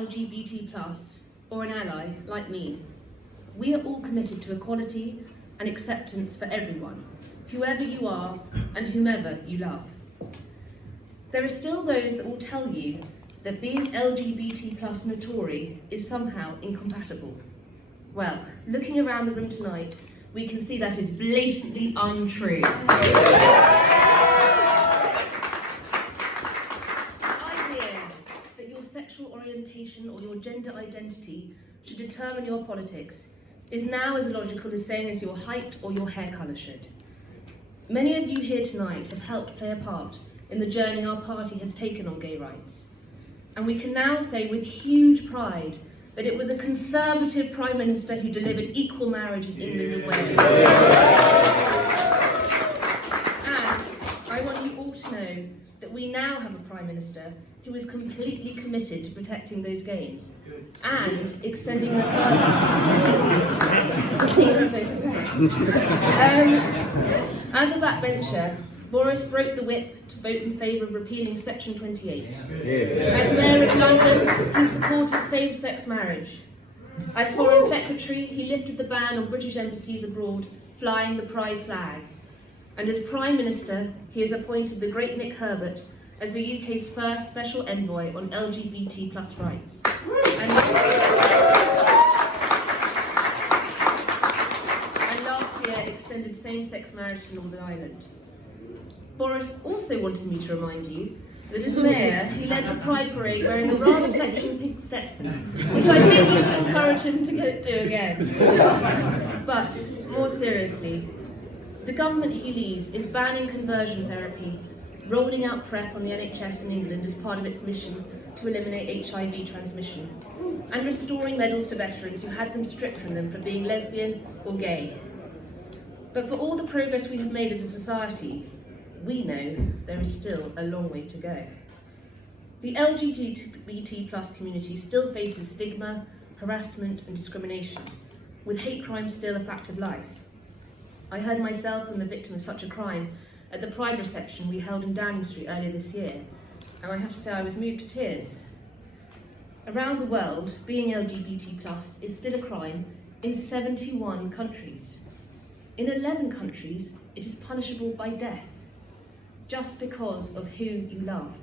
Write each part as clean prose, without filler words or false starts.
LGBT+, or an ally like me, we are all committed to equality and acceptance for everyone, whoever you are and whomever you love. There are still those that will tell you that being LGBT+ and a Tory is somehow incompatible. Well, looking around the room tonight, we can see that is blatantly untrue. The idea that your sexual orientation or your gender identity should determine your politics is now as illogical as saying as your height or your hair colour should. Many of you here tonight have helped play a part in the journey our party has taken on gay rights. And we can now say with huge pride that it was a Conservative Prime Minister who delivered equal marriage in England and Wales. And I want you all to know that we now have a Prime Minister who is completely committed to protecting those gains and extending them further. As a backbencher, Boris broke the whip to vote in favour of repealing Section 28. As Mayor of London, he supported same-sex marriage. As Foreign Secretary, he lifted the ban on British embassies abroad, flying the pride flag. And as Prime Minister, he has appointed the great Nick Herbert as the UK's first special envoy on LGBT+ rights. And last year extended same-sex marriage to Northern Ireland. Boris also wanted me to remind you that as Mayor, he led the Pride Parade wearing a rather fetching pink Stetson, which I think we should encourage him to do again. But, more seriously, the government he leads is banning conversion therapy, rolling out PrEP on the NHS in England as part of its mission to eliminate HIV transmission, and restoring medals to veterans who had them stripped from them for being lesbian or gay. But for all the progress we have made as a society, we know there is still a long way to go. The LGBT+ community still faces stigma, harassment and discrimination, with hate crime still a fact of life. I heard myself from the victim of such a crime at the Pride reception we held in Downing Street earlier this year, and I have to say I was moved to tears. Around the world, being LGBT+ is still a crime in 71 countries. In 11 countries, it is punishable by death, just because of who you love.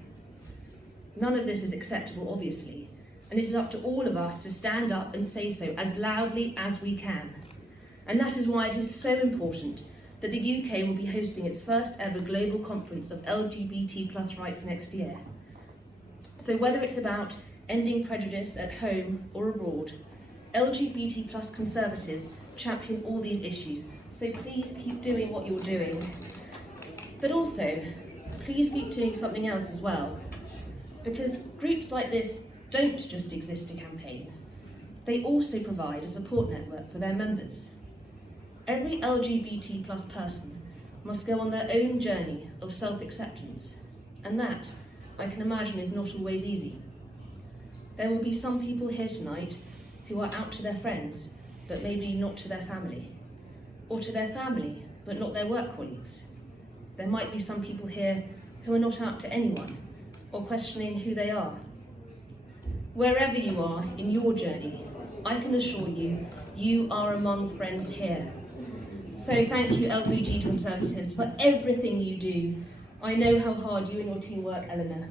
None of this is acceptable, obviously, and it is up to all of us to stand up and say so as loudly as we can. And that is why it is so important that the UK will be hosting its first ever global conference of LGBT+ rights next year. So whether it's about ending prejudice at home or abroad, LGBT+ Conservatives champion all these issues, so please keep doing what you're doing. But also, please keep doing something else as well, because groups like this don't just exist to campaign. They also provide a support network for their members. Every LGBT+ person must go on their own journey of self-acceptance, and that, I can imagine, is not always easy. There will be some people here tonight who are out to their friends, but maybe not to their family, or to their family, but not their work colleagues. There might be some people here who are not out to anyone, or questioning who they are. Wherever you are in your journey, I can assure you, you are among friends here. So thank you, LGBT Conservatives, for everything you do. I know how hard you and your team work, Eleanor,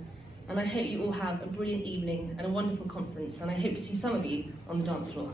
and I hope you all have a brilliant evening and a wonderful conference, and I hope to see some of you on the dance floor.